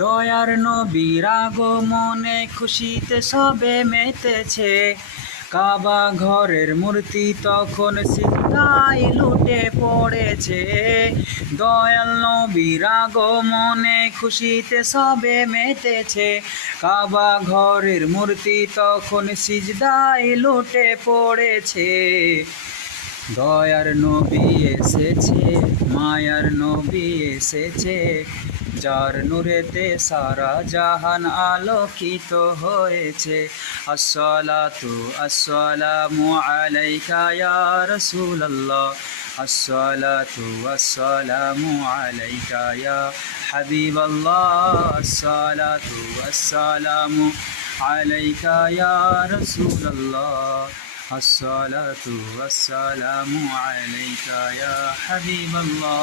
দয়ার নবীর আগমনে খুশিতে সবে মেতেছে। কাবা ঘরের মূর্তি তখন সিজদায় লুটে পড়েছে। দয়াল নবীর আগমনে খুশিতে সবে মেতেছে। কাবা ঘরের মূর্তি তখন সিজদায় লুটে পড়েছে। দয়ার নবী এসেছে, মায়ার নবী এসেছে, যার নূরেতে সারা জাহান আলোকিত হয়েছে। আসসালাতু আসসালামু আলাইকা ইয়া রাসূলুল্লাহ, আসসালাতু আসসালামু আলাইকা ইয়া হাবিবাল্লাহ, আসসালাতু আসসালামু আলাইকা ইয়া রাসূলুল্লাহ, আসসালাতু আসসালামু আলাইকা ইয়া হাবিবাল্লাহ।